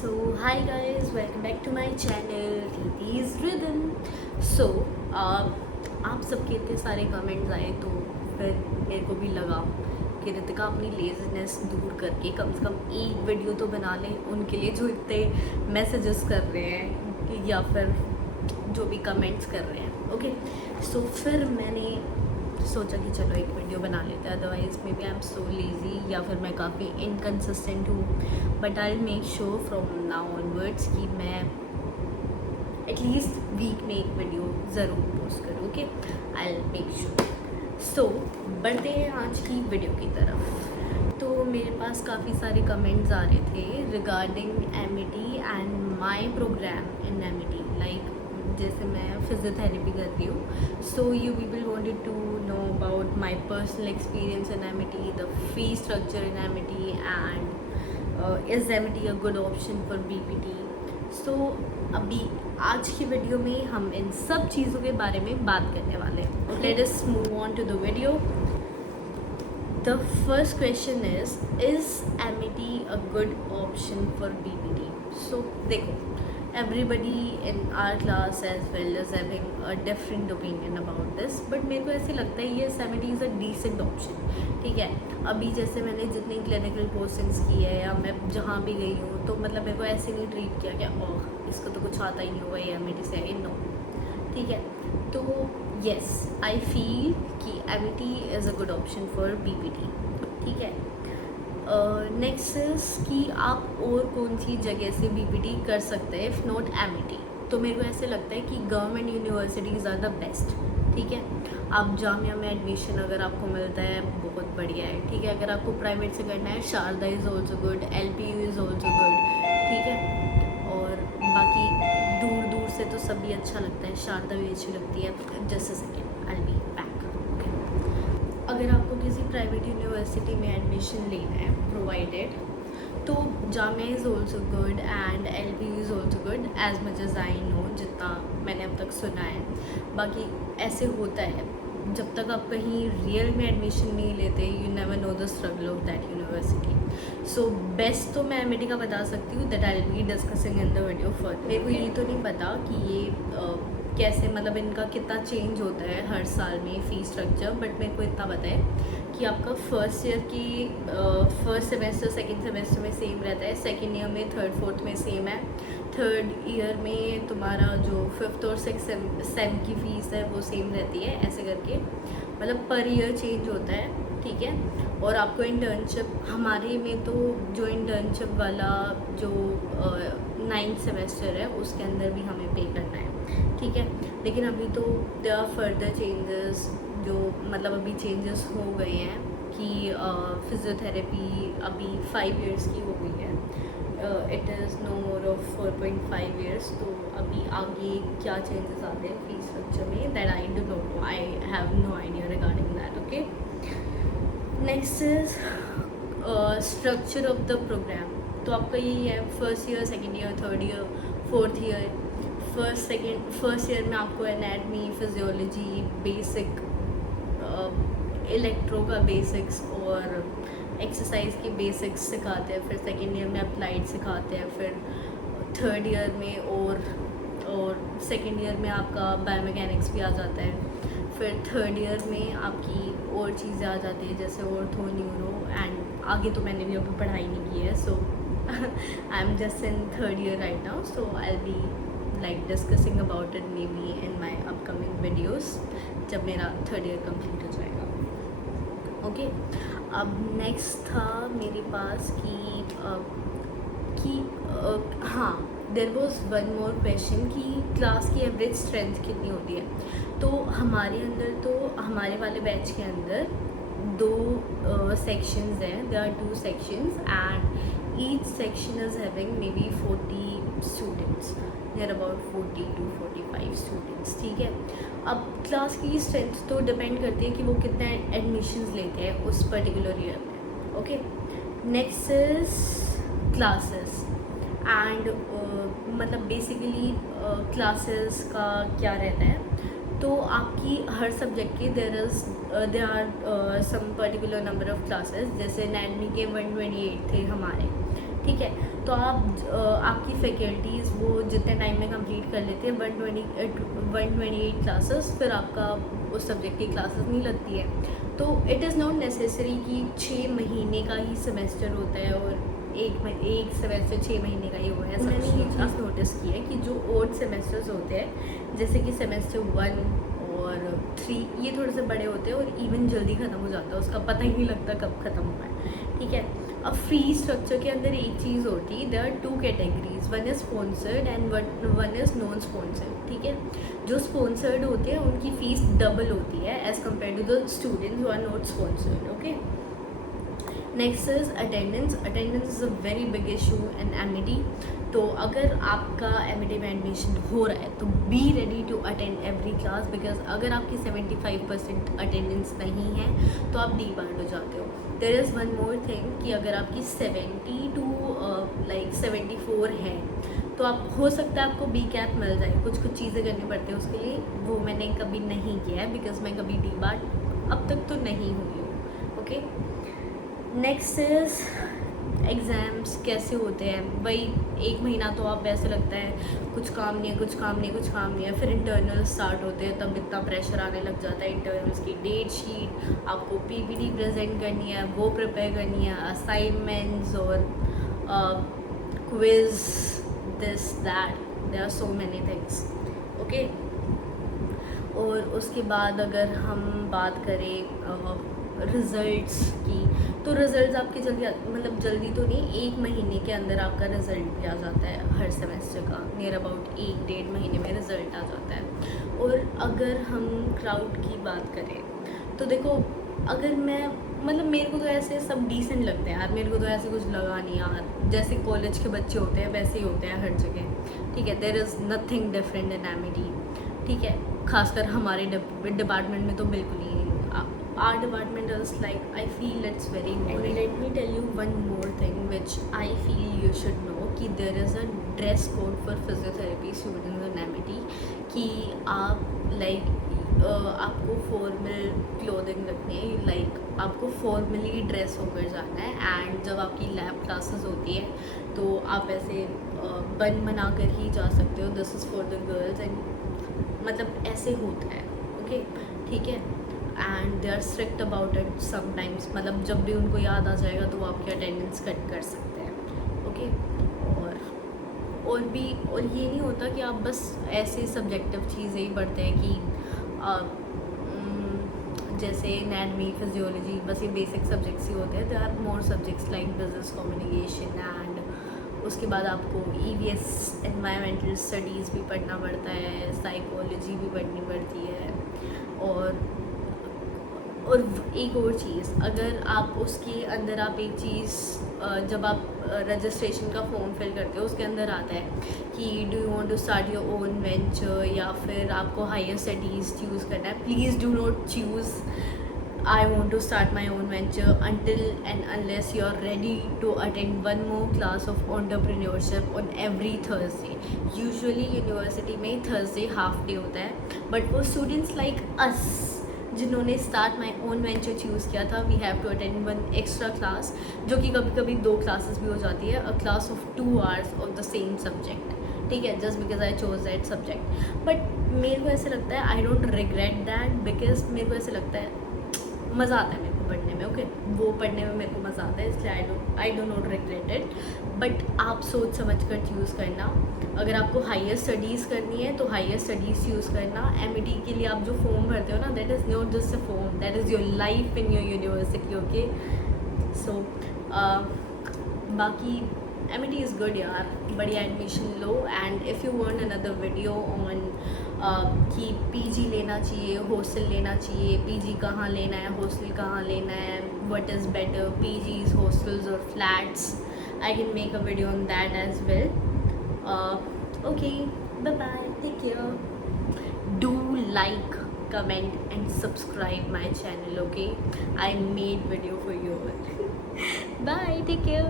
So hi guys, welcome back to my channel Riti's Rhythm. So आप सबके इतने सारे कमेंट्स आए तो फिर मेरे को भी लगा कि रितिका अपनी लेजीनेस दूर करके कम से कम एक वीडियो तो बना लें उनके लिए जो इतने मैसेजेस कर रहे हैं या फिर जो भी कमेंट्स कर रहे हैं। ओके, सो फिर मैंने सोचा कि चलो एक वीडियो बना लेते हैं, otherwise maybe I am so lazy या फिर मैं काफ़ी इनकन्सिस्टेंट हूँ। But I make sure from now onwards कि मैं एटलीस्ट वीक में एक वीडियो ज़रूर पोस्ट करूँ। Okay, I make sure. So बढ़ते हैं आज की वीडियो की तरफ। तो मेरे पास काफ़ी सारे कमेंट्स आ रहे थे regarding Amity and my programme in Amity. Like जैसे मैं फिजियोथेरेपी कर रही हूँ, so you people wanted to know about my personal experience in Amity, the fee structure in Amity and is Amity a good option for BPT. So अभी आज की वीडियो में हम इन सब चीज़ों के बारे में बात करने वाले हैं। Let us move on to the video. The first question is Amity a good option for BPT? So देखो, everybody in our class as well is having a different opinion about this, but मेरे को ऐसे लगता है ये Amity is a decent option. ठीक है, अभी जैसे मैंने जितनी क्लिनिकल पोस्टिंग्स की है या मैं जहाँ भी गई हूँ तो मतलब मेरे को ऐसे नहीं ट्रीट किया कि ओह इसको तो कुछ आता ही नहीं होगा ये एमिटी से है। नो, ठीक है। तो येस, आई फील कि Amity is a good option for BPT. ठीक है। नेक्स्ट इज़ कि आप और कौन सी जगह से बीपीटी कर सकते हैं इफ़ नॉट एमिटी। तो मेरे को ऐसे लगता है कि government universities are the best. ठीक है, आप जामिया में एडमिशन अगर आपको मिलता है बहुत बढ़िया है। ठीक है, अगर आपको प्राइवेट से करना है Sharda is also good, LPU is also good. ठीक है, और बाकी दूर दूर से तो सभी अच्छा लगता है, शारदा भी अच्छी लगती है। Just a second, I be back. अगर आपको किसी प्राइवेट यूनिवर्सिटी में एडमिशन लेना है प्रोवाइडेड, तो Jamia is also good and LPU is also good as much as I know, जितना मैंने अब तक सुना है। बाकी ऐसे होता है, जब तक आप कहीं रियल में एडमिशन नहीं लेते you never know the struggle of that university. So best तो मैं एमिटी का बता सकती हूँ, that I will be discussing in the video first. मेरे को ये तो नहीं पता कि ये कैसे मतलब इनका कितना चेंज होता है हर साल में फ़ी स्ट्रक्चर, बट मेरे को इतना पता है कि आपका फर्स्ट ईयर की फर्स्ट सेमेस्टर सेकंड सेमेस्टर में सेम रहता है, सेकंड ईयर में थर्ड फोर्थ में सेम है, थर्ड ईयर में तुम्हारा जो फिफ्थ और सिक्स सेम की फ़ीस है वो सेम रहती है। ऐसे करके मतलब पर ईयर चेंज होता है। ठीक है, और आपको इंटर्नशिप, हमारे में तो जो इंटर्नशिप वाला जो 9th सेमेस्टर है उसके अंदर भी हमें पे करना है। ठीक है, लेकिन अभी तो देयर आर फर्दर चेंजेस, जो मतलब अभी चेंजेस हो गए हैं कि फिजियोथेरेपी अभी 5 इयर्स की हो गई है, it is no more of 4.5 years. तो अभी आगे क्या चेंजेस आते हैं फीस स्ट्रक्चर में, that I do not know, I have no idea regarding that. Okay, next is structure of the program. तो आपका यही है, first year, second year, third year, fourth year. First year में आपको anatomy, physiology, basic electro का basics और exercise की basics सिखाते हैं। फिर सेकेंड ईयर में अप्लाइड सिखाते हैं। फिर थर्ड ईयर में और सेकेंड ईयर में आपका बायोमैकेनिक्स भी आ जाता है। फिर थर्ड ईयर में आपकी और चीज़ें आ जाती है जैसे ऑर्थो, न्यूरो एंड आगे तो मैंने भी अभी पढ़ाई नहीं की है। So I am just in third year right now, so I will be like discussing about it maybe in my upcoming videos जब मेरा थर्ड ईयर कंप्लीट हो जाएगा। ओके, अब नेक्स्ट था मेरे पास कि हाँ, there was one more question कि क्लास की एवरेज स्ट्रेंथ कितनी होती है। तो हमारे अंदर, तो हमारे वाले बैच के अंदर 2 सेक्शंस हैं, there are 2 sections and each section is having may be 40 students, there about 40 to 45 students. ठीक है, अब क्लास की स्ट्रेंथ तो डिपेंड करती है कि वो कितने एडमिशन्स लेते हैं उस पर्टिकुलर ईयर में। Okay, next is classes and मतलब बेसिकली क्लासेस का क्या रहता है, तो आपकी हर सब्जेक्ट की there are some particular number of classes. जैसे एनाटमी के 128 थे हमारे, ठीक है। तो आप आपकी फैकल्टीज़ वो जितने टाइम में कंप्लीट कर लेते हैं 128 क्लासेस, फिर आपका उस सब्जेक्ट की क्लासेस नहीं लगती है। तो इट इज़ नॉट नेसेसरी कि 6 महीने का ही सेमेस्टर होता है और एक सेमेस्टर 6 महीने का ही हुआ है। मैंने ये चीज़ नोटिस की है कि जो ओड सेमेस्टर्स होते हैं, जैसे कि सेमेस्टर 1 और 3, ये थोड़े से बड़े होते हैं और इवन जल्दी ख़त्म हो जाता है, उसका पता ही नहीं लगता कब ख़त्म हुआ है, ठीक है। अब फ्री स्ट्रक्चर के अंदर एक चीज़ होती है, there are 2 categories, one is sponsored and one is non sponsored, ठीक है। जो स्पॉन्सर्ड होते हैं उनकी फ़ीस डबल होती है as compare to the students who are not sponsored, okay. Next is attendance. Attendance is a very big issue in Amity. तो अगर आपका एमिटी में एडमिशन हो रहा है तो be ready to attend every class, because अगर आपकी 75% अटेंडेंस नहीं है तो आप डी बार्ड हो जाते हो। There is one more thing कि अगर आपकी 70 to 74 है तो आप हो सकता है आपको बी कैप मिल जाए। कुछ चीज़ें करनी पड़ती है उसके लिए, वो मैंने कभी नहीं किया है बिकॉज मैं कभी डी बार्ड अब तक तो नहीं हुई हूँ, ओके। नेक्स्ट इज़ एग्ज़ाम्स कैसे होते हैं। वही 1 महीना तो आप ऐसे लगता है कुछ काम नहीं है, कुछ काम नहीं है, कुछ काम नहीं है। फिर इंटरनल स्टार्ट होते हैं, तब इतना प्रेशर आने लग जाता है। इंटरनल्स की डेट शीट, आपको पीपीटी प्रेजेंट करनी है, वो प्रिपेयर करनी है, असाइनमेंट्स और quiz, this that, there are so many things, okay. और उसके बाद अगर हम बात करें रिज़ल्ट्स की, तो रिज़ल्ट्स आपके जल्दी तो नहीं, 1 महीने के अंदर आपका रिज़ल्ट भी आ जाता है हर सेमेस्टर का। नियर अबाउट 1-1.5 महीने में रिज़ल्ट आ जाता है। और अगर हम क्राउड की बात करें तो देखो, अगर मैं मेरे को तो ऐसे सब डिसेंट लगते हैं यार, मेरे को तो ऐसे कुछ लगा नहीं यार, जैसे कॉलेज के बच्चे होते हैं वैसे ही होते हैं हर जगह, ठीक है। There is nothing different in Amity, ठीक है। खासकर हमारे डिपार्टमेंट में तो बिल्कुल ही। Our department is like, I feel it's very boring. And let me tell you one more thing which I feel you should know, कि there is a dress code for physiotherapy students in MIT, कि आप आपको formal clothing रखनी है, आपको formally dress होकर जाना है। एंड जब आपकी लैब क्लासेस होती है तो आप ऐसे बन बना कर ही जा सकते हो, this is for the girls, and ऐसे होता है, ओके, ठीक है। And they are strict about it sometimes, जब भी उनको याद आ जाएगा तो वो आपकी अटेंडेंस कट कर सकते हैं, ओके। और ये नहीं होता कि आप बस ऐसे सब्जेक्टिव चीज़ें ही पढ़ते हैं कि जैसे एनाटमी, फिजियोलॉजी, बस ये बेसिक सब्जेक्ट्स ही होते हैं। There are more subjects like business communication, and उसके बाद आपको EVS एनवायरमेंटल स्टडीज़ भी पढ़ना पड़ता है, साइकोलॉजी भी पढ़नी पड़ती है। और एक और चीज़, अगर आप उसके अंदर आप एक चीज़, जब आप रजिस्ट्रेशन का फॉर्म फिल करते हो उसके अंदर आता है कि do you want to start your own venture, या फिर आपको हायर स्टडीज़ चूज़ करना है। Please do not choose I want to start my own venture until and unless you are ready to attend one more class of entrepreneurship on every Thursday. Usually university में Thursday half day होता है, but for students like us जिन्होंने start my own venture choose किया था, we have to attend one extra class, जो कि कभी कभी 2 क्लासेस भी हो जाती है, अ class of 2 hours of the same subject, ठीक है, just because I chose that subject. But मेरे को ऐसे लगता है I don't regret that, because मेरे को ऐसे लगता है मज़ा आता है मेरे को पढ़ने में, ओके, वो पढ़ने में मेरे को मज़ा आता है, इसलिए I do not regret it. But आप सोच समझ कर चूज़ करना। अगर आपको हायर स्टडीज़ करनी है तो हायर स्टडीज़ चूज़ करना। MIT के लिए आप जो फॉर्म भरते हो ना, that is not just a form, that is your life in your university, okay. So बाकी MIT is good यार, बढ़िया एडमिशन लो। And if you want another video on कि PG लेना चाहिए, हॉस्टल लेना चाहिए, PG कहाँ लेना है, हॉस्टल कहाँ लेना है, what is better, PGs, hostels or flats, I can make a video on that as well. Okay, bye bye, take care. Do like, comment and subscribe my channel, okay? I made video for you all. Bye, take care.